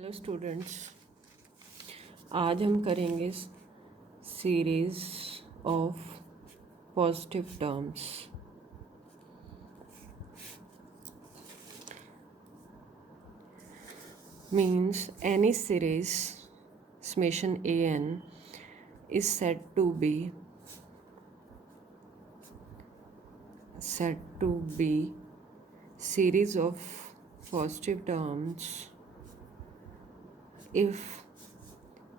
Hello students, आज हम करेंगे series of positive terms. Means any series summation an is said to be series of positive terms if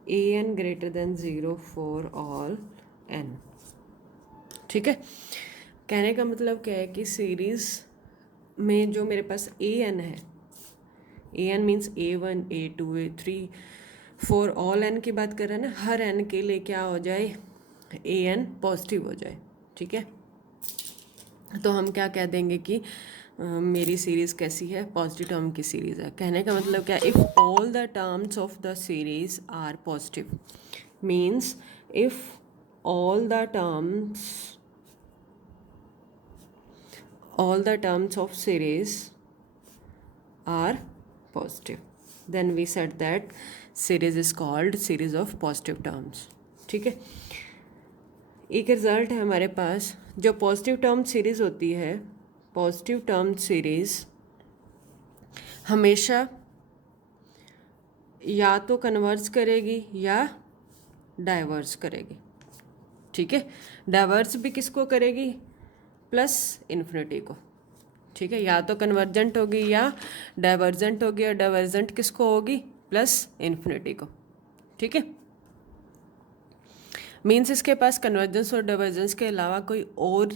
an greater than 0 for all n। ठीक है, कहने का मतलब क्या है कि सीरीज में जो मेरे पास ए एन है, A N means A1 A2 A3 for all N की बात कर रहे हैं ना, हर एन के लिए क्या हो जाए, ए एन पॉजिटिव हो जाए। ठीक है, तो हम क्या कह देंगे कि मेरी सीरीज़ कैसी है, पॉजिटिव टर्म की सीरीज़ है। कहने का मतलब क्या, if all the terms of the series are positive, means if all the terms of series are positive, then we said that series is called series of positive terms। ठीक है, एक result है हमारे पास, जो पॉजिटिव टर्म सीरीज होती है, positive term series हमेशा या तो कन्वर्ज करेगी या डाइवर्स करेगी। ठीक है, डाइवर्स भी किसको करेगी, प्लस इन्फिनिटी को। ठीक है, या तो कन्वर्जेंट होगी या डाइवर्जेंट होगी, और डाइवर्जेंट किसको होगी, प्लस इन्फिनिटी को। ठीक है, मीन्स इसके पास कन्वर्जेंस और डाइवर्जेंस के अलावा कोई और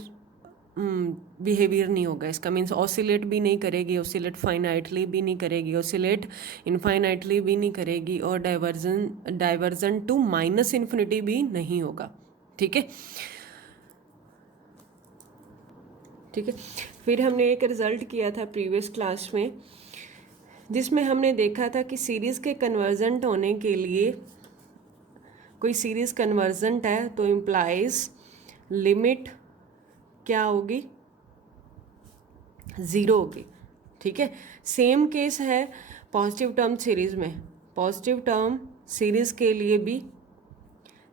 बिहेवियर नहीं होगा इसका। मीन्स ऑसिलेट भी नहीं करेगी, ऑसिलेट फाइनाइटली भी नहीं करेगी, ऑसिलेट इनफाइनाइटली भी नहीं करेगी, और डाइवर्जन टू माइनस इन्फिनिटी भी नहीं होगा। ठीक है, ठीक है। फिर हमने एक रिज़ल्ट किया था प्रीवियस क्लास में, जिसमें हमने देखा था कि सीरीज़ के कन्वर्जेंट होने के लिए, कोई सीरीज़ कन्वर्जेंट है तो इम्प्लाइज लिमिट क्या होगी, ज़ीरो होगी। ठीक है, सेम केस है पॉजिटिव टर्म सीरीज़ में। पॉजिटिव टर्म सीरीज़ के लिए भी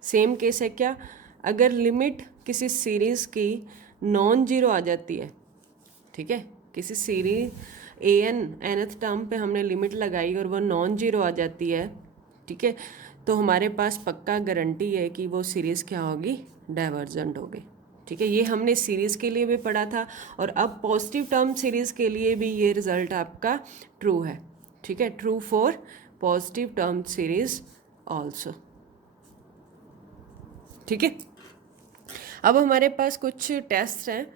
सेम केस है क्या, अगर लिमिट किसी सीरीज़ की नॉन जीरो आ जाती है। ठीक है, किसी series a n nth term पे हमने लिमिट लगाई और वो नॉन जीरो आ जाती है। ठीक है, तो हमारे पास पक्का गारंटी है कि वो सीरीज़ क्या होगी, डाइवर्जेंट होगी। ठीक है, ये हमने सीरीज़ के लिए भी पढ़ा था, और अब पॉजिटिव टर्म सीरीज़ के लिए भी ये रिजल्ट आपका ट्रू है। ठीक है, true for positive term series also. ठीक है, अब हमारे पास कुछ टेस्ट हैं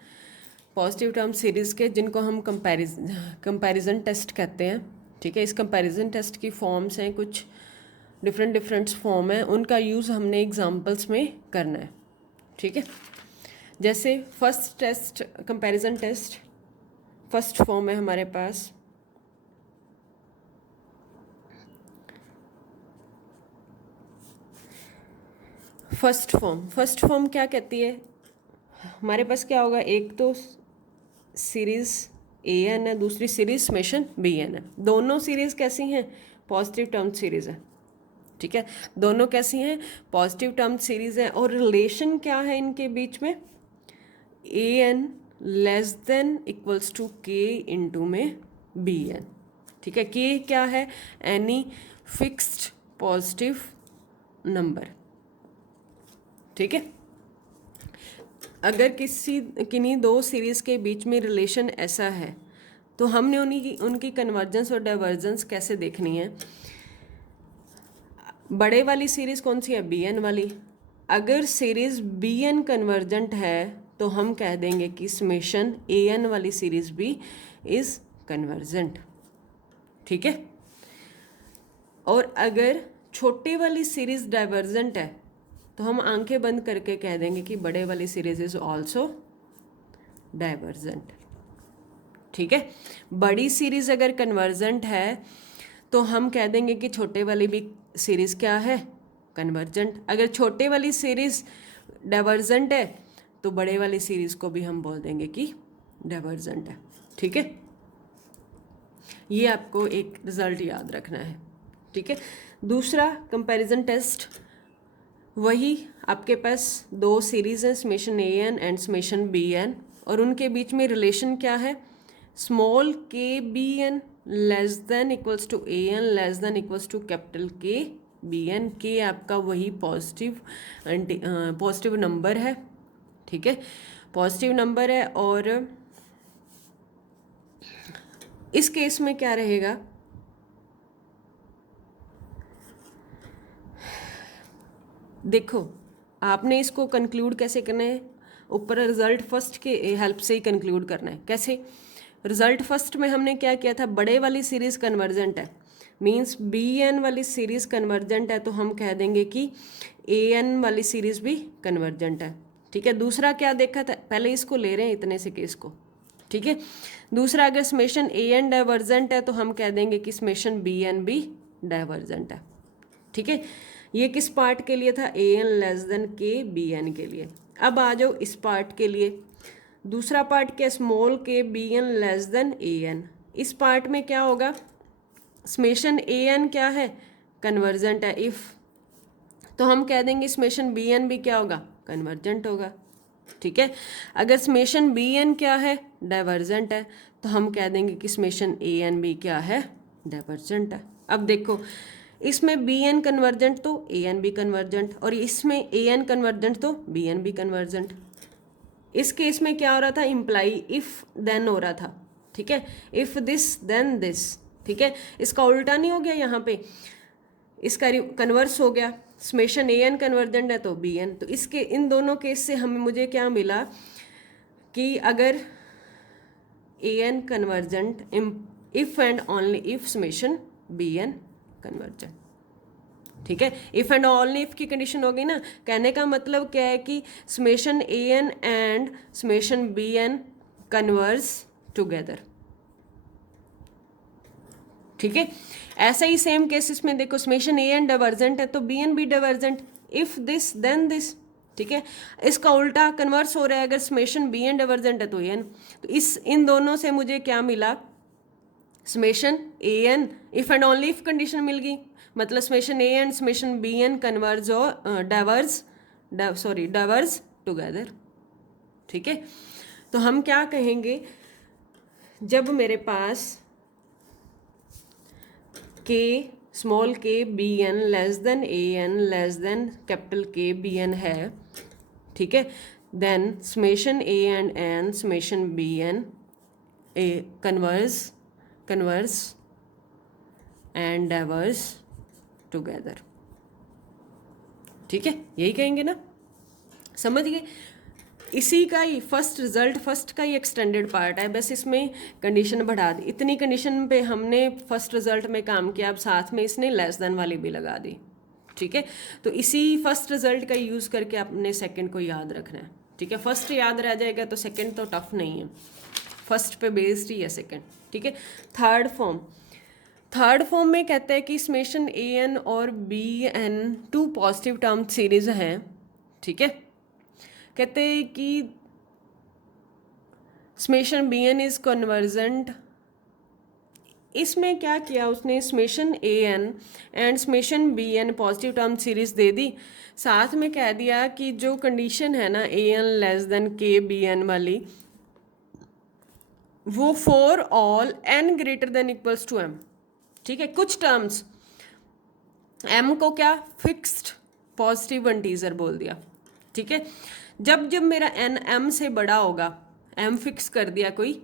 पॉजिटिव टर्म सीरीज़ के, जिनको हम कंपैरिजन टेस्ट कहते हैं। ठीक है, इस कंपैरिजन टेस्ट की फॉर्म्स हैं, कुछ डिफरेंट फॉर्म हैं, उनका यूज़ हमने एग्जांपल्स में करना है। ठीक है, जैसे first test, comparison test, first form है हमारे पास, फर्स्ट फॉर्म क्या कहती है, हमारे पास क्या होगा, एक तो सीरीज़ ए एन है, दूसरी सीरीज समेशन बी एन है। दोनों सीरीज़ कैसी हैं, पॉजिटिव टर्म सीरीज़ है। ठीक है, दोनों कैसी हैं, पॉजिटिव टर्म सीरीज़ है, और रिलेशन क्या है इनके बीच में, A N less than equals to K into में बी एन। ठीक है, के क्या है, एनी फिक्स्ड पॉजिटिव नंबर। ठीक है, अगर किन्हीं दो सीरीज़ के बीच में रिलेशन ऐसा है, तो हमने उनकी कन्वर्जेंस और डाइवर्जेंस कैसे देखनी है। बड़े वाली सीरीज़ कौन सी है, बी एन वाली। अगर सीरीज़ बी एन कन्वर्जेंट है तो हम कह देंगे कि समेशन ए एन वाली सीरीज़ भी इज़ कन्वर्जेंट। ठीक है, और अगर छोटे वाली सीरीज़ डाइवर्जेंट है तो हम आंखें बंद करके कह देंगे कि बड़े वाली सीरीज इज ऑल्सो डाइवर्जेंट। ठीक है, बड़ी सीरीज अगर कन्वर्जेंट है तो हम कह देंगे कि छोटे वाली भी सीरीज क्या है, कन्वर्जेंट। अगर छोटे वाली सीरीज डाइवर्जेंट है तो बड़े वाली सीरीज को भी हम बोल देंगे कि डाइवर्जेंट है। ठीक है, ये आपको एक रिजल्ट याद रखना है। ठीक है। दूसरा कंपैरिजन टेस्ट, वही आपके पास दो सीरीज है, summation A N and summation B n, और उनके बीच में रिलेशन क्या है, small k B n less than equals to a N less than equals to capital k B n. के आपका वही पॉजिटिव नंबर है, ठीक है, पॉजिटिव नंबर है। और इस केस में क्या रहेगा, देखो आपने इसको कंक्लूड कैसे करना है, ऊपर रिजल्ट फर्स्ट के हेल्प से ही कंक्लूड करना है। कैसे, रिजल्ट फर्स्ट में हमने क्या किया था, बड़े वाली सीरीज कन्वर्जेंट है, मींस बी एन वाली सीरीज कन्वर्जेंट है, तो हम कह देंगे कि ए एन वाली सीरीज भी कन्वर्जेंट है, ठीक है। दूसरा क्या देखा था, पहले इसको ले रहे हैं इतने से केस को, ठीक है। दूसरा, अगर समेशन ए एन डाइवर्जेंट है तो हम कह देंगे कि समेशन बी एन भी डाइवर्जेंट है, ठीक है। ये किस पार्ट के लिए था, A N less than K B n के लिए। अब आ जाओ इस पार्ट के लिए, दूसरा पार्ट क्या, small k B n less than a N. इस पार्ट में क्या होगा, समेशन ए एन क्या है, कन्वर्जेंट है इफ, तो हम कह देंगे समेशन बी एन भी क्या होगा, कन्वर्जेंट होगा, ठीक है। अगर समेशन बी एन क्या है, डाइवर्जेंट है, तो हम कह देंगे कि समेशन ए एन भी क्या है, डाइवर्जेंट है। अब देखो इसमें बी एन कन्वर्जेंट तो ए एन भी कन्वर्जेंट, और इसमें ए एन कन्वर्जेंट तो बी एन भी कन्वर्जेंट। इस केस में क्या हो रहा था, इम्प्लाई इफ देन हो रहा था, ठीक है, इफ दिस देन दिस, ठीक है। इसका उल्टा नहीं हो गया, यहाँ पे इसका कन्वर्स हो गया, समेशन ए एन कन्वर्जेंट है तो बी एन। तो इसके इन दोनों केस से हमें मुझे क्या मिला कि अगर A N convergent if and only if summation B N convergent, ठीक है। इफ एंड ओनली इफ की कंडीशन हो गई ना, कहने का मतलब क्या है कि summation A N and summation B N converge together, ठीक है। ऐसा ही सेम केसेस में देखो, समेशन ए एन डाइवर्जेंट है तो बी एन भी divergent, if this then this, ठीक है। इसका उल्टा कन्वर्स हो रहा है, अगर समेशन बी एन डाइवर्जेंट है तो ए एन। तो इन दोनों से मुझे क्या मिला, summation A N if and only if condition मिल गई, मतलब summation A and summation B N converge और डाइवर्स टुगेदर, ठीक है। तो हम क्या कहेंगे, जब मेरे पास के small k B n less than a N less than capital k B n है, ठीक है, then summation A and n summation B n a converse and diverse together, ठीक है, यही कहेंगे ना, समझ गए। इसी का ही फर्स्ट का ही एक्सटेंडेड पार्ट है, बस इसमें कंडीशन बढ़ा दी, इतनी कंडीशन पे हमने फर्स्ट रिजल्ट में काम किया, अब साथ में इसने लेस देन वाली भी लगा दी, ठीक है। तो इसी फर्स्ट रिजल्ट का यूज़ करके आपने सेकंड को याद रखना है, ठीक है। फर्स्ट याद रह जाएगा तो सेकंड तो टफ नहीं है, फर्स्ट पे बेस्ड ही है सेकंड, ठीक है। थर्ड फॉर्म में कहते हैं कि समेशन ए एन और B N two positive term series हैं, ठीक है। कहते हैं कि summation B N is convergent, इसमें क्या किया उसने, summation A N and summation B N positive term series दे दी, साथ में कह दिया कि जो कंडीशन है ना A N less than K B N वाली, वो for all N greater than equals to M, ठीक है। कुछ टर्म्स एम को क्या फिक्स्ड पॉजिटिव इंटीजर बोल दिया, ठीक है। जब जब मेरा एन एम से बड़ा होगा, एम फिक्स कर दिया कोई,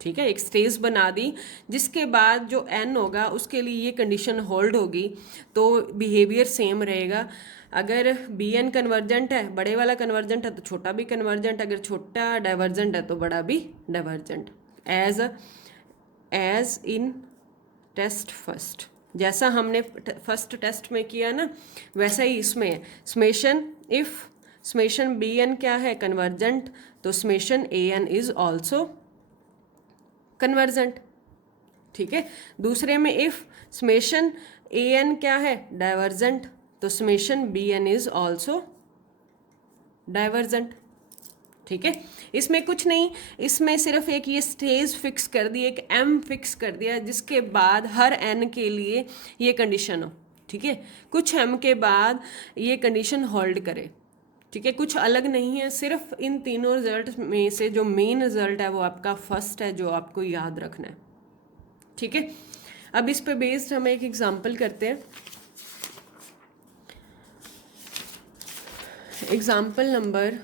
ठीक है, एक स्टेज बना दी, जिसके बाद जो एन होगा उसके लिए ये कंडीशन होल्ड होगी, तो बिहेवियर सेम रहेगा। अगर बी एन कन्वर्जेंट है, बड़े वाला कन्वर्जेंट है तो छोटा भी कन्वर्जेंट, अगर छोटा डाइवर्जेंट है तो बड़ा भी divergent, as in test first, जैसा हमने फर्स्ट टेस्ट में किया ना वैसा ही इसमें है। Summation if summation B n क्या है, कन्वर्जेंट, तो summation A N is also convergent, ठीक है। दूसरे में इफ समेशन ए एन क्या है, डाइवर्जेंट, तो summation B N is also divergent, ठीक है, इसमें कुछ नहीं, इसमें सिर्फ एक ये स्टेज फिक्स कर दी, एक m फिक्स कर दिया, जिसके बाद हर n के लिए ये कंडीशन हो। ठीक है, कुछ m के बाद ये कंडीशन होल्ड करे। ठीक है, कुछ अलग नहीं है, सिर्फ इन तीनों रिजल्ट में से जो मेन रिजल्ट है वो आपका फर्स्ट है, जो आपको याद रखना है। ठीक है, अब इस पे बेस्ड हम एक एग्जांपल करते हैं। Example number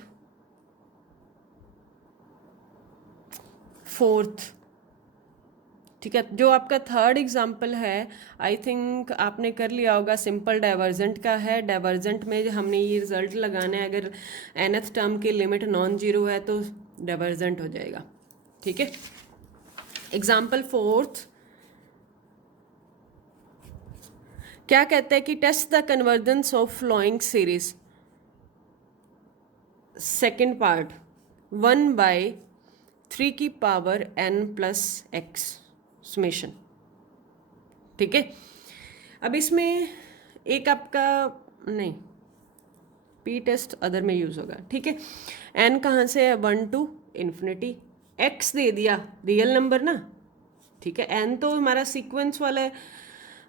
4। ठीक है, जो आपका थर्ड एग्जांपल है आई थिंक आपने कर लिया होगा, सिंपल डाइवर्जेंट का है। डाइवर्जेंट में हमने ये रिजल्ट लगाना है, अगर nth टर्म की लिमिट नॉन जीरो है तो डाइवर्जेंट हो जाएगा। ठीक है, एग्जांपल 4 क्या कहते हैं कि test the convergence of following series. Second part 1/3 की power n plus x summation. ठीक है, अब इसमें एक आपका नहीं, पी टेस्ट अदर में यूज होगा। ठीक है, n कहाँ से है, 1 to इन्फिनिटी, x दे दिया रियल नंबर ना। ठीक है, n तो हमारा सीक्वेंस वाला है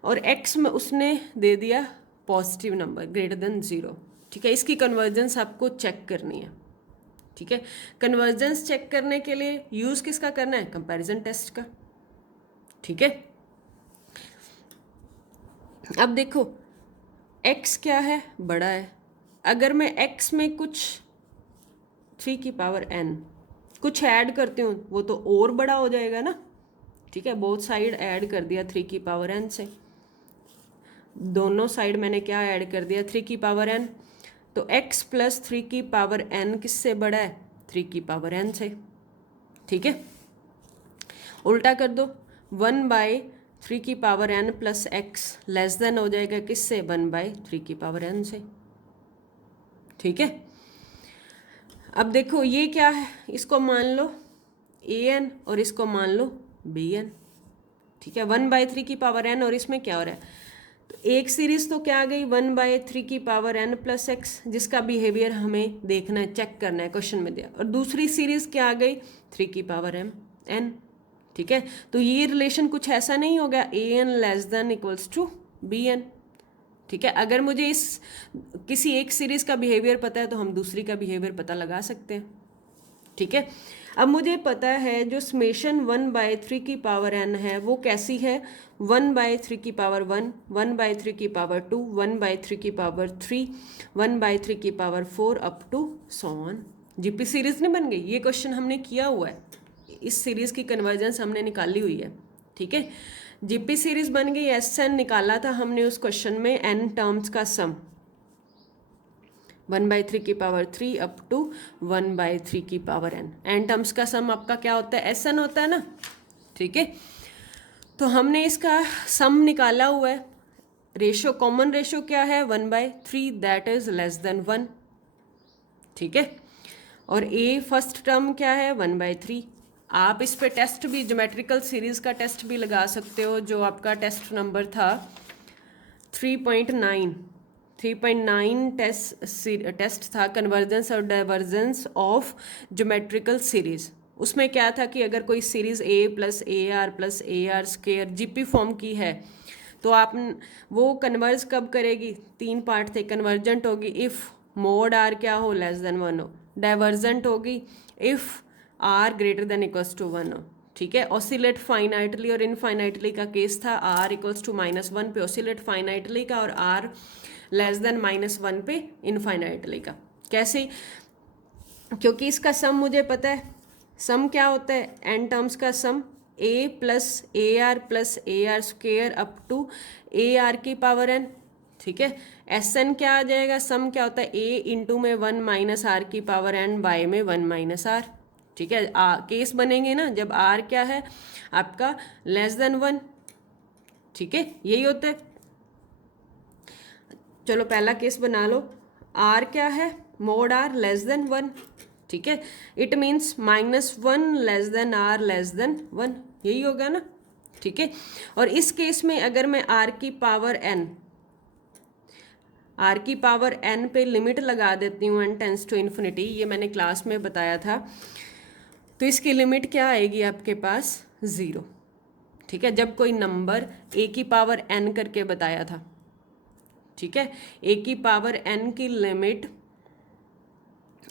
और x में उसने दे दिया पॉजिटिव नंबर ग्रेटर देन 0। ठीक है, इसकी कन्वर्जेंस आपको चेक करनी है। ठीक है, कन्वर्जेंस चेक करने के लिए यूज किसका करना है, कंपैरिजन टेस्ट का। ठीक है, अब देखो x क्या है, बड़ा है। अगर मैं x में कुछ 3 की पावर n कुछ ऐड करती हूँ वो तो और बड़ा हो जाएगा ना। ठीक है, बोथ साइड ऐड कर दिया 3 की पावर n से, दोनों साइड मैंने क्या ऐड कर दिया, 3 की पावर n। तो x प्लस 3 की पावर n किससे बड़ा है, 3 की पावर n से। ठीक है, उल्टा कर दो, 1/3 की power n plus x less than हो जाएगा किससे, 1/3 की पावर n से। ठीक है, अब देखो ये क्या है, इसको मान लो an और इसको मान लो bn। ठीक है, 1/3 की पावर n और इसमें क्या हो रहा है, तो एक सीरीज तो क्या आ गई 1/3 की पावर n प्लस x, जिसका बिहेवियर हमें देखना है, चेक करना है, क्वेश्चन में दिया। और दूसरी सीरीज क्या आ गई 3 की पावर n। ठीक है, तो ये रिलेशन कुछ ऐसा नहीं हो गया an less than equals to bn। ठीक है, अगर मुझे इस किसी एक सीरीज का बिहेवियर पता है तो हम दूसरी का बिहेवियर पता लगा सकते हैं। ठीक है, अब मुझे पता है जो समेशन 1/3 की पावर n है वो कैसी है, 1/3 की पावर 1, 1/3 की पावर 2, 1/3 की पावर 3, 1/3 की power 4 up to so on. GP series नहीं बन गई, ये क्वेश्चन हमने किया हुआ है, इस सीरीज की कन्वर्जेंस हमने निकाली हुई है। ठीक है, जीपी सीरीज बन गई, SN निकाला था हमने उस क्वेश्चन में n टर्म्स का सम, 1/3 की पावर 3 अप टू 1/3 की पावर n टर्म्स का सम आपका क्या होता है, SN होता है ना। ठीक है, तो हमने इसका सम निकाला हुआ है। रेशो, कॉमन रेशो क्या है 1/3, दैट इज लेस देन 1। ठीक है, और a फर्स्ट टर्म क्या है 1/3। आप इस पे टेस्ट भी, ज्योमेट्रिकल सीरीज का टेस्ट भी लगा सकते हो, जो आपका टेस्ट नंबर था 3.9 टेस्ट था, कन्वर्जेंस और डाइवर्जेंस ऑफ ज्योमेट्रिकल सीरीज। उसमें क्या था कि अगर कोई series a plus a are plus a r square GP form की है तो आप वो कन्वर्ज कब करेगी, 3 पार्ट थे, कन्वर्जेंट होगी इफ़ मोड आर क्या हो लेस देन 1 हो, डाइवर्जेंट होगी if r greater than equals to 1 हो। ठीक है, ऑसिलेट फाइनाइटली और इनफाइनाइटली का केस था, आर इक्वल्स टू -1 पे ऑसिलेट फाइनाइटली का और आर लेस देन -1 पे इनफाइनाइटली का। कैसे, क्योंकि इसका सम मुझे पता है, सम क्या होता है, n टर्म्स का sum a plus a r square up to a r की पावर n। ठीक है, SN क्या आ जाएगा, सम क्या होता है a इंटू में 1 माइनस आर की पावर n बाय में 1 माइनस आर। ठीक है, केस बनेंगे ना जब r क्या है आपका लेस देन 1। ठीक है, यही होता है। चलो पहला केस बना लो, r क्या है, मोड r लेस देन 1। ठीक है, it means -1 less than r less than 1, यही होगा ना। ठीक है, और इस केस में अगर मैं r की पावर n आर की पावर एन पे लिमिट लगा देती हूँ, एन टेंस टू इन्फिनिटी, ये मैंने क्लास में बताया था। तो इसकी लिमिट क्या आएगी आपके पास? 0। ठीक है, जब कोई नंबर ए की पावर एन करके बताया था। ठीक है, ए की पावर एन की लिमिट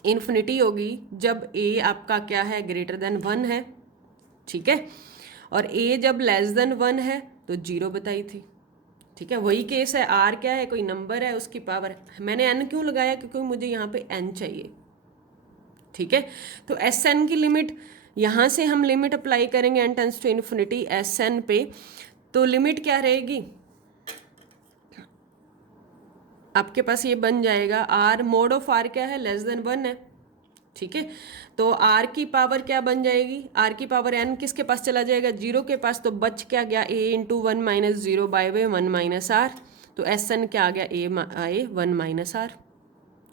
इन्फिनिटी होगी जब ए आपका क्या है? ग्रेटर देन 1 है। ठीक है, और ए जब लेस देन 1 है तो 0 बताई थी। ठीक है, वही केस है। आर क्या है? कोई नंबर है, उसकी पावर। मैंने एन क्यों लगाया? क्योंकि मुझे यहाँ पे एन चाहिए। ठीक है, तो एस एन की लिमिट, यहाँ से हम लिमिट अप्लाई करेंगे n tends to infinity s n पे, तो लिमिट क्या रहेगी आपके पास? ये बन जाएगा आर मोड ऑफ आर क्या है? लेस देन 1 है। ठीक है, तो आर की पावर क्या बन जाएगी? आर की पावर एन किसके पास चला जाएगा? 0 के पास। तो बच क्या गया? ए इंटू 1 माइनस 0 बाय वे 1 माइनस आर। तो एस एन क्या आ गया? A 1 minus R.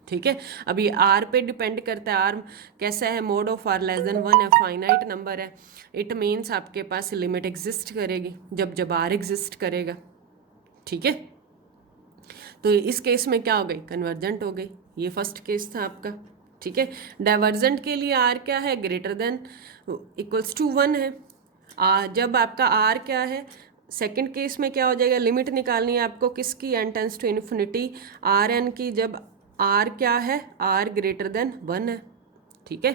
ठीक है, अब ये आर पे डिपेंड करता है। आर कैसा है? Mod of r less than 1 है, फाइनाइट नंबर है। इट मीन्स आपके पास लिमिट एग्जिस्ट करेगी जब जब आर एग्जिस्ट करेगा। ठीक है, तो इस केस में क्या हो गई? कन्वर्जेंट हो गई। ये फर्स्ट केस था आपका। ठीक है, डाइवर्जेंट के लिए आर क्या है? ग्रेटर देन इक्वल्स टू 1 है। जब आपका आर क्या है? सेकंड केस में क्या हो जाएगा? लिमिट निकालनी है आपको किसकी? N tends to infinity r n की, जब आर क्या है? आर ग्रेटर देन 1 है। ठीक है,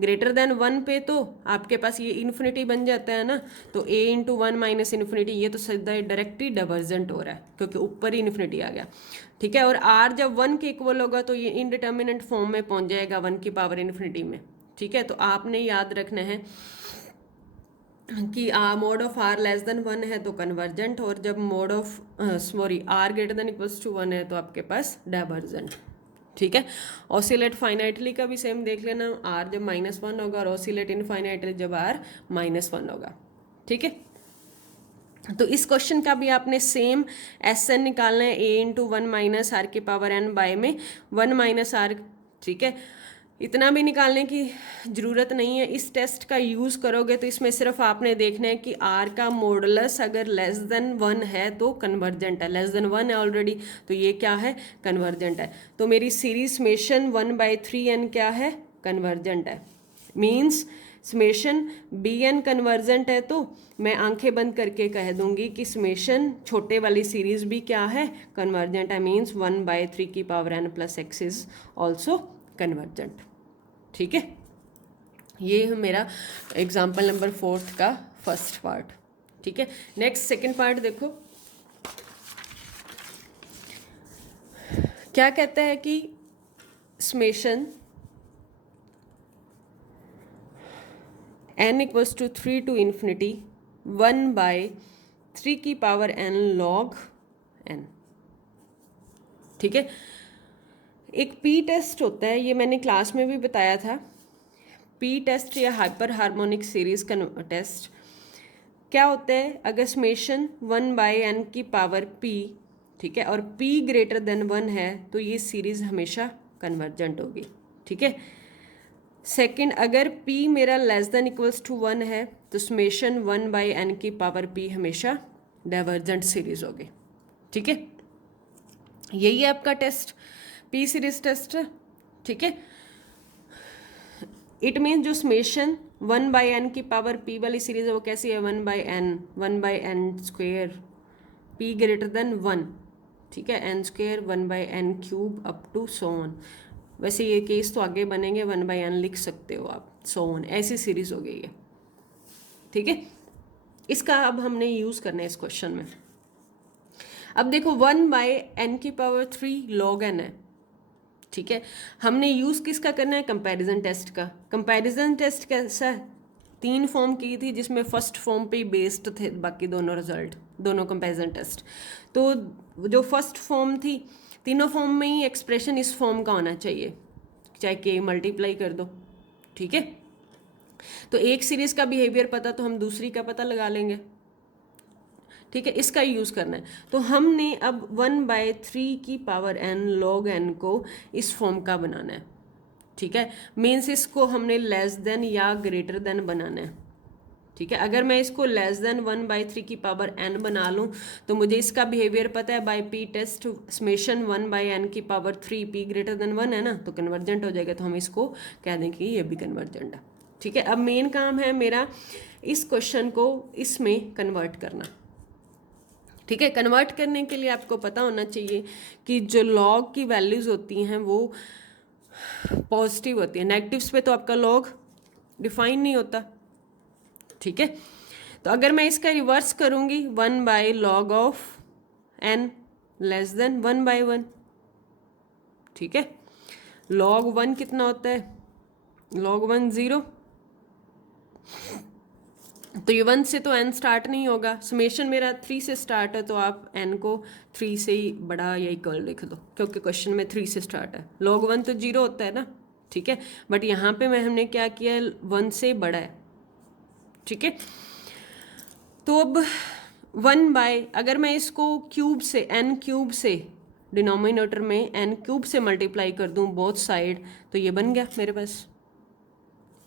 ग्रेटर देन 1 पे तो आपके पास ये इन्फिनिटी बन जाता है ना, तो ए इंटू 1 माइनस इन्फिनिटी, ये तो सीधा डायरेक्टली डाइवर्जेंट हो रहा है क्योंकि ऊपर ही इन्फिनिटी आ गया। ठीक है, और आर जब 1 के इक्वल होगा तो ये इनडिटर्मिनेंट फॉर्म में पहुंच जाएगा 1 की पावर इन्फिनिटी में। ठीक है, तो आपने याद रखना है कि mod of r less than 1 है तो कन्वर्जेंट, और जब mod of r greater than equals to 1 है तो आपके पास डाइवर्जेंट। ठीक है, ऑसिलेट फाइनाइटली का भी सेम देख लेना, आर जब -1 होगा, और ऑसिलेट इनफाइनाइटली जब आर -1 होगा। ठीक है, तो इस क्वेश्चन का भी आपने सेम एस एन निकालना है, ए इंटू 1 माइनस आर की पावर एन बाय में 1 माइनस आर। ठीक है, इतना भी निकालने की ज़रूरत नहीं है। इस टेस्ट का यूज़ करोगे तो इसमें सिर्फ आपने देखना है कि आर का मॉडुलस अगर लेस देन 1 है तो कन्वर्जेंट है, लेस देन 1 है ऑलरेडी, तो ये क्या है? कन्वर्जेंट है। तो मेरी सीरीज समेशन 1/3n क्या है? कन्वर्जेंट है। Means summation B N convergent है, तो मैं आंखें बंद करके कह दूंगी कि समेशन छोटे वाली सीरीज भी क्या है? कन्वर्जेंट है। मीन्स 1/3 की power n plus x is also convergent. ठीक है, ये है मेरा एग्जाम्पल नंबर 4 का फर्स्ट पार्ट। ठीक है, नेक्स्ट सेकंड पार्ट देखो, क्या कहता है कि summation n equals to 3 to infinity 1/3 की पावर n log n। ठीक है, एक पी टेस्ट होता है, ये मैंने क्लास में भी बताया था। पी टेस्ट या हाइपर हार्मोनिक सीरीज का टेस्ट क्या होता है? अगर समेशन 1/n की पावर p, ठीक है, और p ग्रेटर देन 1 है तो ये सीरीज हमेशा कन्वर्जेंट होगी। ठीक है, सेकंड, अगर p मेरा लेस देन इक्वल्स टू 1 है तो समेशन 1/n की पावर p हमेशा डाइवर्जेंट सीरीज होगी। ठीक है, यही है आपका टेस्ट, पी सीरीज टेस्ट। ठीक है, इट मीन जो समेशन 1/n की पावर p वाली सीरीज है वो कैसी है? 1/n square p greater than 1। ठीक है, n square 1/n cube up to so on. वैसे ये केस तो आगे बनेंगे, 1/n लिख सकते हो आप, सो ऑन, ऐसी सीरीज हो गई है। ठीक है, इसका अब हमने यूज़ करना है इस क्वेश्चन में। अब देखो 1/n की पावर 3 log n है। ठीक है, हमने यूज़ किसका करना है? कंपैरिजन टेस्ट का। कंपैरिजन टेस्ट कैसा है? 3 फॉर्म की थी जिसमें फर्स्ट फॉर्म पे बेस्ड थे बाकी दोनों रिजल्ट, दोनों कंपैरिजन टेस्ट। तो जो फर्स्ट फॉर्म थी, तीनों फॉर्म में ही एक्सप्रेशन इस फॉर्म का होना चाहिए, चाहे के मल्टीप्लाई कर दो। ठीक है, तो एक सीरीज का बिहेवियर पता तो हम दूसरी का पता लगा लेंगे। ठीक है, इसका यूज़ करना है। तो हमने अब 1/3 की पावर n log n को इस फॉर्म का बनाना है। ठीक है, मीन्स इसको हमने लेस देन या ग्रेटर देन बनाना है। ठीक है। अगर मैं इसको लेस देन 1/3 की पावर n बना लूँ तो मुझे इसका बिहेवियर पता है, bye p test summation 1/n की पावर 3 p ग्रेटर देन 1 है ना, तो कन्वर्जेंट हो जाएगा, तो हम इसको कह दें कि ये भी कन्वर्जेंट है। ठीक है। अब मेन काम है मेरा इस क्वेश्चन को इसमें कन्वर्ट करना। ठीक है। कन्वर्ट करने के लिए आपको पता होना चाहिए कि जो लॉग की वैल्यूज़ होती हैं वो पॉजिटिव होती है, नेगेटिव्स पे तो आपका लॉग डिफाइन नहीं होता। ठीक है। तो अगर मैं इसका रिवर्स करूंगी 1/log of n less than 1/1। ठीक है। log 1 कितना होता है, log 1 0, तो ये 1 से तो n स्टार्ट नहीं होगा, समेशन मेरा 3 से स्टार्ट है, तो आप n को 3 से ही बड़ा या इक्वल लिख दो, क्योंकि क्वेश्चन में 3 से स्टार्ट है। log 1 तो 0 होता है ना। ठीक है। बट यहाँ पे हमने क्या किया, 1 से बड़ा है। ठीक है। तो अब 1/, अगर मैं इसको क्यूब से n क्यूब से डिनोमिनेटर में n क्यूब से मल्टीप्लाई कर दूं बोथ साइड, तो ये बन गया मेरे पास,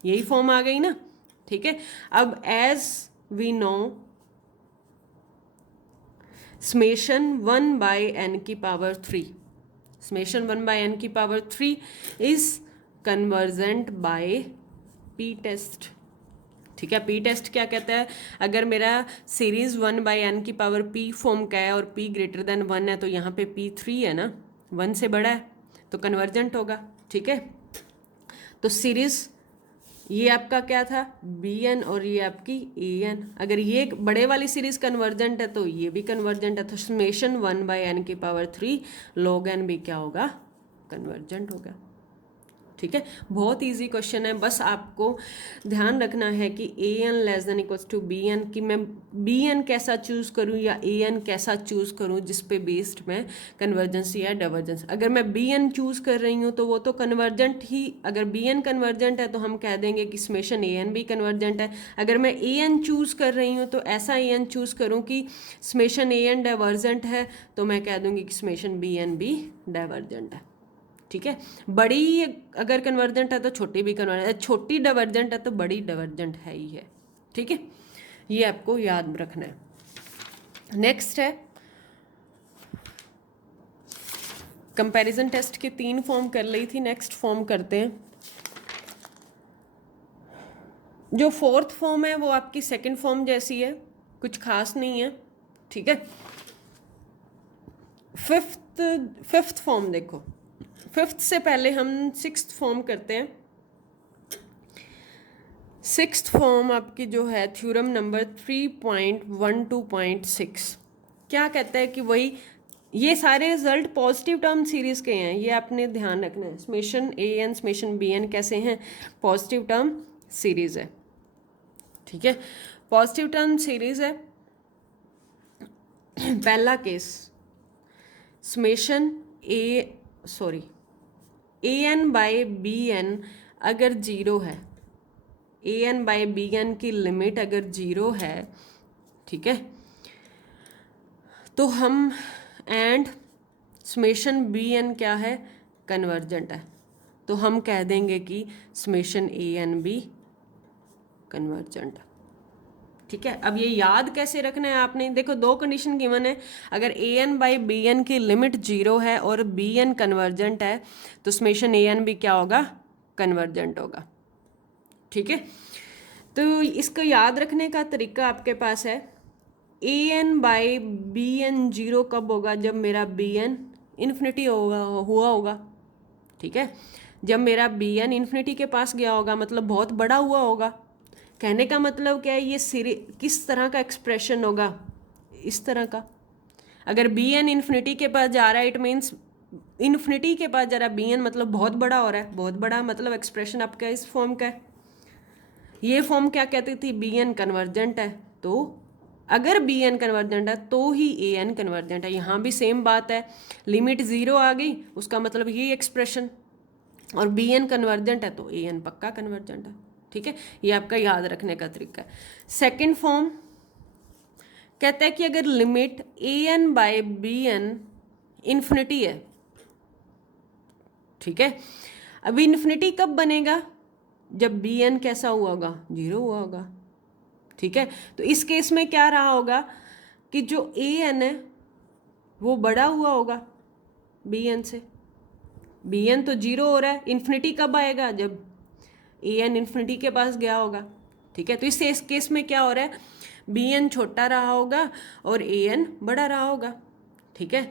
यही फॉर्म आ गई ना। ठीक है। अब as we know summation 1/n की पावर 3, समेशन 1/n की power 3 is convergent by p test. ठीक है। पी टेस्ट क्या कहता है, अगर मेरा सीरीज 1/n की पावर p फॉर्म का है और p ग्रेटर देन 1 है, तो यहाँ पे p 3 है ना, 1 से बड़ा है, तो कन्वर्जेंट होगा। ठीक है। तो सीरीज ये आपका क्या था, bn, और ये आपकी an। अगर ये बड़े वाली सीरीज कन्वर्जेंट है तो ये भी कन्वर्जेंट है, तो समेशन 1/n की पावर 3 log n भी क्या होगा, कन्वर्जेंट होगा। ठीक है। बहुत इजी क्वेश्चन है, बस आपको ध्यान रखना है कि an less than equals to bn, कि मैं bn कैसा चूज करूं या an कैसा चूज करूं जिस पे बेस्ड मैं कन्वर्जेंस या डाइवर्जेंस। अगर मैं bn चूज कर रही हूं तो वो तो कन्वर्जेंट ही, अगर bn कन्वर्जेंट है तो हम कह देंगे कि समेशन an भी कन्वर्जेंट है। अगर मैं an चूज कर रही हूँ तो ऐसा an चूज करूँ कि समेशन an डाइवर्जेंट है, तो मैं कह दूंगी कि समेशन bn भी डाइवर्जेंट है। ठीक है। बड़ी अगर कन्वर्जेंट है तो छोटी भी कन्वर्जेंट है, छोटी डाइवर्जेंट है तो बड़ी डाइवर्जेंट है ही है। ठीक है। ये आपको याद रखना है। नेक्स्ट है कंपैरिजन टेस्ट के 3 फॉर्म कर ली थी, नेक्स्ट फॉर्म करते हैं। जो 4th फॉर्म है वो आपकी 2nd फॉर्म जैसी है, कुछ खास नहीं है। ठीक है। 5th फॉर्म देखो, 5th से पहले हम 6th फॉर्म करते हैं। 6th फॉर्म आपकी जो है थ्योरम नंबर 3.12.6 क्या कहता है कि वही, ये सारे रिजल्ट पॉजिटिव टर्म सीरीज के हैं, ये आपने ध्यान रखना है। समेशन an समेशन bn कैसे हैं, पॉजिटिव टर्म सीरीज है। ठीक है। पॉजिटिव टर्म सीरीज है। पहला केस समेशन an/bn अगर 0 है, an/bn की लिमिट अगर 0 है, ठीक है, तो हम एंड समेशन bn क्या है, कन्वर्जेंट है, तो हम कह देंगे कि समेशन an भी कन्वर्जेंट है। ठीक है। अब ये याद कैसे रखना है आपने, देखो 2 कंडीशन गिवन है, अगर an/bn की लिमिट 0 है और bn कन्वर्जेंट है तो समेशन an भी क्या होगा, कन्वर्जेंट होगा। ठीक है। तो इसको याद रखने का तरीका आपके पास है, an/bn 0 कब होगा, जब मेरा bn इन्फिनिटी हुआ होगा। ठीक है। जब मेरा bn इन्फिनिटी के पास गया होगा, मतलब बहुत बड़ा हुआ होगा। कहने का मतलब क्या है, ये किस तरह का एक्सप्रेशन होगा, इस तरह का। अगर bn इन्फिनिटी के पास जा रहा है, इट मीन्स इन्फिनिटी के पास जा रहा है bn, मतलब बहुत बड़ा हो रहा है, बहुत बड़ा मतलब एक्सप्रेशन आपका इस फॉर्म का है। ये फॉर्म क्या कहती थी, bn कन्वर्जेंट है, तो अगर bn कन्वर्जेंट है तो ही an कन्वर्जेंट है। यहाँ भी सेम बात है, लिमिट 0 आ गई उसका मतलब ये एक्सप्रेशन, और bn कन्वर्जेंट है तो an पक्का कन्वर्जेंट है। ठीक है। ये आपका याद रखने का तरीका है। 2nd फॉर्म कहता है कि अगर लिमिट an/bn इन्फिनिटी है, ठीक है, अब इन्फिनिटी कब बनेगा, जब bn कैसा हुआ होगा, 0 हुआ होगा। ठीक है। तो इस केस में क्या रहा होगा कि जो ए एन है वो बड़ा हुआ होगा बी एन से। बी एन तो जीरो हो रहा है, इन्फिनिटी कब आएगा, जब ए एन इन्फिनिटी के पास गया होगा। ठीक है, तो इस केस में क्या हो रहा है, बी एन छोटा रहा होगा और ए एन बड़ा रहा होगा। ठीक है,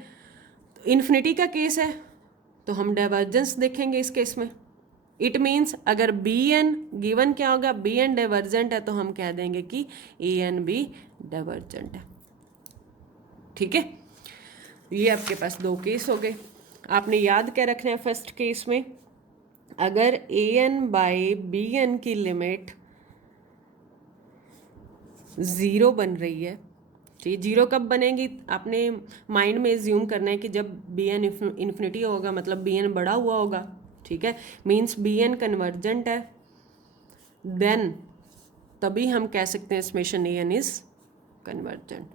तो इन्फिनिटी का केस है तो हम डाइवर्जेंस देखेंगे इस केस में। इट मीन्स अगर बी एन गिवन क्या होगा, बी एन डाइवर्जेंट है तो हम कह देंगे कि ए एन भी डाइवर्जेंट है। ठीक है, ये आपके पास दो केस हो गए। आपने याद क्या रखना है फर्स्ट केस में, अगर A N by B N की लिमिट ज़ीरो बन रही है, ठीक, जीरो कब बनेगी, आपने माइंड में एज्यूम करना है कि जब बी एन इन्फिनिटी होगा, मतलब बी एन बड़ा हुआ होगा। ठीक है, मीन्स बी एन कन्वर्जेंट है, देन तभी हम कह सकते हैं summation A N is convergent.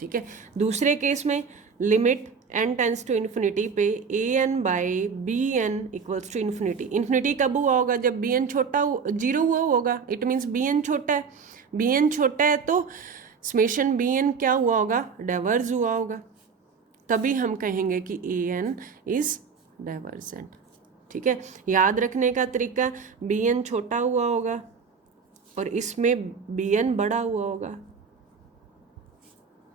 ठीक है, दूसरे केस में limit N tends to infinity पे A N by B N equals to infinity. Infinity कब हुआ होगा, जब बी एन छोटा जीरो हुआ होगा। इट मीन्स बी एन छोटा है, बी एन छोटा है तो समेशन बी एन क्या हुआ होगा, डाइवर्ज हुआ होगा, तभी हम कहेंगे कि ए एन इज डाइवर्जेंट। ठीक है, याद रखने का तरीका, बी एन छोटा हुआ होगा और इसमें बी एन बड़ा हुआ होगा।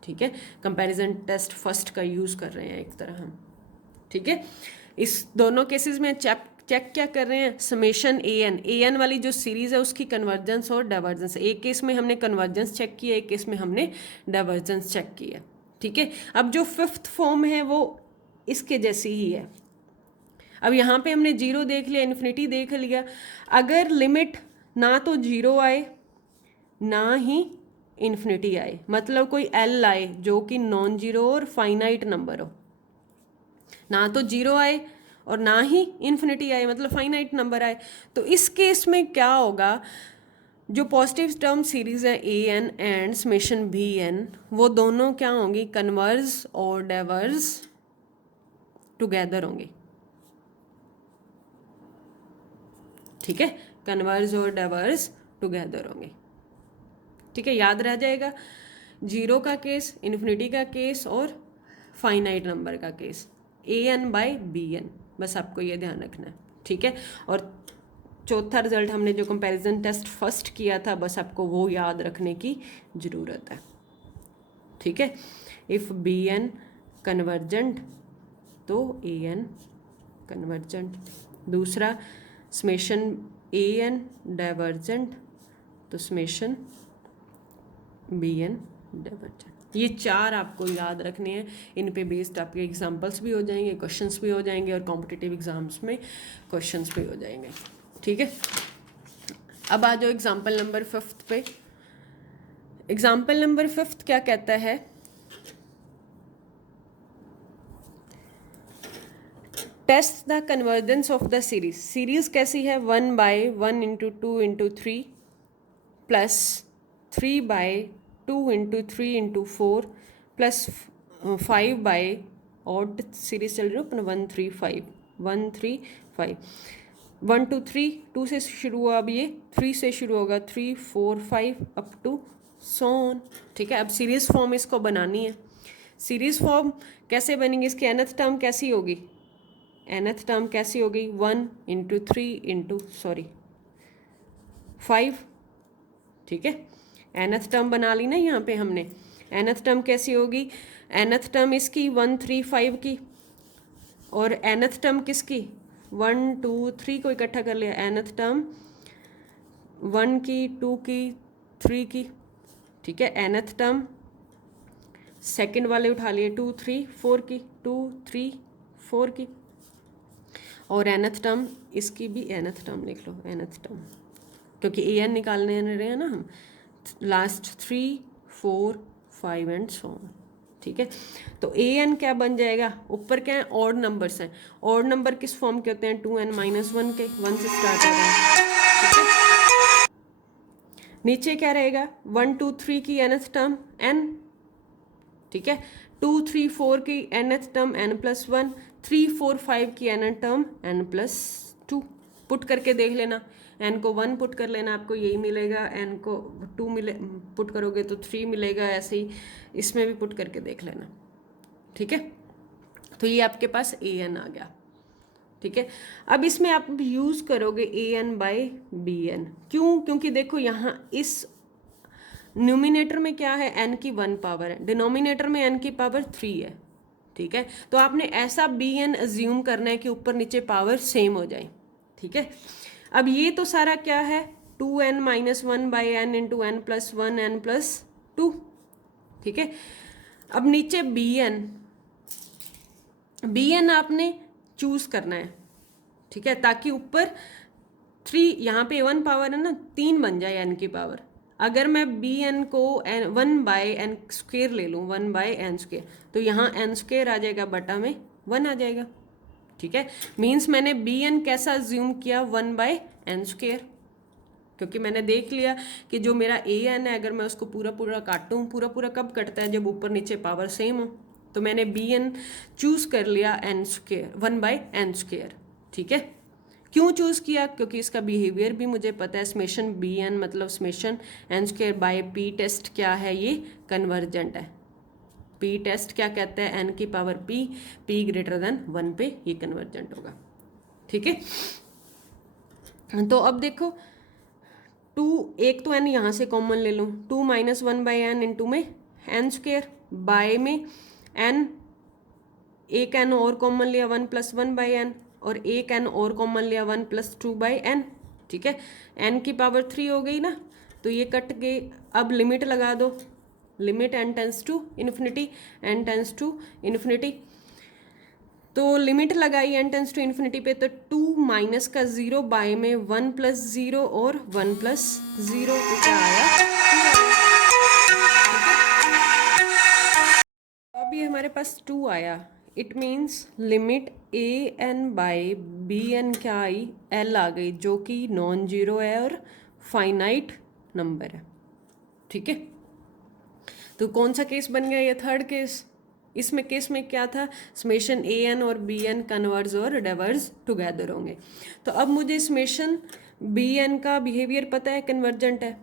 ठीक है, कंपैरिजन टेस्ट फर्स्ट का यूज कर रहे हैं एक तरह हम। ठीक है, इस दोनों केसेस में चेक क्या कर रहे हैं, समेशन ए एन वाली जो सीरीज है उसकी कन्वर्जेंस और डाइवर्जेंस। एक केस में हमने कन्वर्जेंस चेक किया, एक केस में हमने डाइवर्जेंस चेक किया। ठीक है, अब जो फिफ्थ फॉर्म है वो इसके जैसी ही है। अब यहाँ पे हमने जीरो देख लिया, इन्फिनिटी देख लिया, अगर लिमिट ना तो जीरो आए ना ही इन्फिनिटी आए, मतलब कोई एल आए जो कि नॉन जीरो और फाइनाइट नंबर हो, ना तो जीरो आए और ना ही इन्फिनिटी आए, मतलब फाइनाइट नंबर आए, तो इस केस में क्या होगा, जो पॉजिटिव टर्म सीरीज है A N and summation B N, वो दोनों क्या होंगी, कन्वर्ज और डाइवर्ज टुगेदर होंगी। ठीक है, कन्वर्ज और डाइवर्ज टुगेदर होंगे। ठीक है, याद रह जाएगा, जीरो का केस, इन्फिनिटी का केस और फाइनाइट नंबर का case, a N by B n, बस आपको ये ध्यान रखना है। ठीक है, और चौथा रिजल्ट हमने जो कंपैरिजन टेस्ट फर्स्ट किया था, बस आपको वो याद रखने की ज़रूरत है। ठीक है, इफ़ बी एन कन्वर्जेंट तो ए एन कन्वर्जेंट। दूसरा, समेशन ए एन डाइवर्जेंट तो समेशन बी एन डाइवर्जेंट। ये चार आपको याद रखने हैं, इन पे बेस्ड आपके एग्जांपल्स भी हो जाएंगे, क्वेश्चंस भी हो जाएंगे और कॉम्पिटिटिव एग्जाम्स में क्वेश्चंस भी हो जाएंगे। ठीक है, अब आ जाओ एग्जाम्पल नंबर 5 पे। एग्जाम्पल नंबर 5 क्या कहता है, test the convergence of the series. Series कैसी है, 1 by 1 into 2 into 3 plus 3 by 2 into 3 into 4 plus 5 by odd series चल रही हो अपना 1 3 5 1 3 5 1 2 3 2 से शुरू हुआ, अब ये 3 से शुरू होगा, 3 4 5 अप टू सो ऑन। ठीक है, अब सीरीज फॉर्म इसको बनानी है। सीरीज फॉर्म कैसे बनेगी, इसकी nth टर्म कैसी होगी, nth टर्म कैसी होगी, 1 इंटू 3 इंटू 5। ठीक है, nth टर्म बना ली ना यहाँ पे हमने। nth टर्म कैसी होगी, nth टर्म इसकी 1 3 5 की, और nth टर्म किसकी, 1 2 3 को इकट्ठा कर लिया, nth टर्म 1 की 2 की 3 की। ठीक है, nth टर्म सेकंड वाले उठा लिए 2 3 4 की, 2 3 4 की, और nth टर्म इसकी भी nth टर्म लिख लो, nth टर्म, क्योंकि ए एन निकालने रहे हैं ना हम, लास्ट 3 4 5 एंड सो ऑन। ठीक है, तो ए एन क्या बन जाएगा, ऊपर क्या है, ऑड नंबर्स हैं, ऑड नंबर किस फॉर्म के होते हैं, 2n माइनस 1 के, 1 से स्टार्ट हो रहा है। ठीक है, नीचे क्या रहेगा, 1 2 3 की nth टर्म n। ठीक है, 2 3 4 की nth टर्म n प्लस 1, 3 4 5 की nth term n plus 2। Put करके देख लेना, एन को 1 पुट कर लेना, आपको यही मिलेगा, एन को 2 पुट करोगे तो 3 मिलेगा, ऐसे ही इसमें भी पुट करके देख लेना। ठीक है, तो ये आपके पास ए एन आ गया। ठीक है, अब इसमें आप यूज़ करोगे A N by B N. क्यों? क्योंकि देखो यहाँ इस न्यूमिनेटर में क्या है, एन की 1 पावर है, डिनोमिनेटर में एन की पावर 3 है। ठीक है, तो आपने ऐसा बी एन अज्यूम करना है कि ऊपर नीचे पावर सेम हो जाए। ठीक है, अब ये तो सारा क्या है, 2n minus 1 by n into n plus 1 n plus 2। ठीक है, अब नीचे बी एन आपने चूज करना है। ठीक है, ताकि ऊपर 3, यहाँ पे 1 पावर है ना, 3 बन जाए एन की पावर। अगर मैं बी एन को 1 बाय एन स्क्वेयर ले लूँ, 1 बाय एन स्क्वेयर, तो यहाँ एन स्क्वेयर आ जाएगा, बटा में 1 आ जाएगा। ठीक है, मीन्स मैंने बी एन कैसा अज्यूम किया, 1 बाय एन स्क्वेयर, क्योंकि मैंने देख लिया कि जो मेरा ए एन है, अगर मैं उसको पूरा पूरा काटूँ, पूरा पूरा कब कटता है, जब ऊपर नीचे पावर सेम हो। तो मैंने बी एन चूज कर लिया n square, 1 by n square. ठीक है, क्यों चूज किया? क्योंकि इसका बिहेवियर भी मुझे पता है, समेशन बी एन मतलब summation n square by p test क्या है, ये कन्वर्जेंट है। पी टेस्ट क्या कहता है, एन की पावर पी ग्रेटर देन 1 पे ये कन्वर्जेंट होगा। ठीक है, तो अब देखो 2, एक तो एन यहाँ से कॉमन ले लूँ, 2 माइनस 1 बाई एन इंटू में एन स्क्वेयर, बाय में एन, एक एन और कॉमन लिया 1 प्लस 1 बाई एन, और एक एन और कॉमन लिया 1 प्लस 2 बाई एन। ठीक है, एन की पावर 3 हो गई ना, तो ये कट गई। अब लिमिट लगा दो, limit N tends to infinity, n tends to infinity. तो लिमिट लगाई एन टेंस टू इन्फिनिटी पे, तो 2 माइनस का 0 बाय में 1 प्लस 0 और 1 प्लस 0, तो क्या आया, अब ये हमारे पास 2 आया। It means limit a N by B n क्या आई, एल आ गई, जो कि नॉन जीरो है और फाइनाइट नंबर है। ठीक है, तो कौन सा केस बन गया, ये थर्ड केस। इसमें केस में क्या था, समेशन ए एन और बी एन कन्वर्ज और डाइवर्ज टुगेदर होंगे। तो अब मुझे समेशन बी एन का बिहेवियर पता है, कन्वर्जेंट है।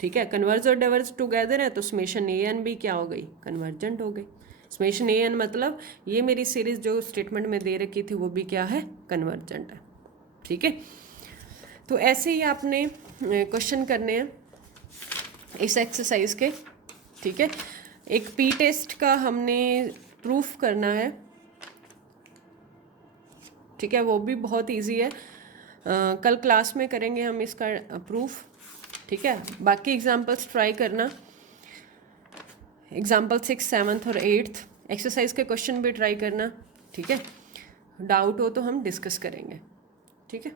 ठीक है, कन्वर्ज और डाइवर्ज टुगेदर है, तो समेशन ए एन भी क्या हो गई, कन्वर्जेंट हो गई। समेशन ए एन मतलब ये मेरी सीरीज जो स्टेटमेंट में दे रखी थी वो भी क्या है, कन्वर्जेंट है। ठीक है, तो ऐसे ही आपने क्वेश्चन करने हैं इस एक्सरसाइज के। ठीक है, एक पी टेस्ट का हमने प्रूफ करना है। ठीक है, वो भी बहुत इजी है, कल क्लास में करेंगे हम इसका प्रूफ। ठीक है, बाकी एग्जाम्पल्स ट्राई करना, एग्जाम्पल 6, 7 और 8 एक्सरसाइज के क्वेश्चन भी ट्राई करना। ठीक है, डाउट हो तो हम डिस्कस करेंगे। ठीक है।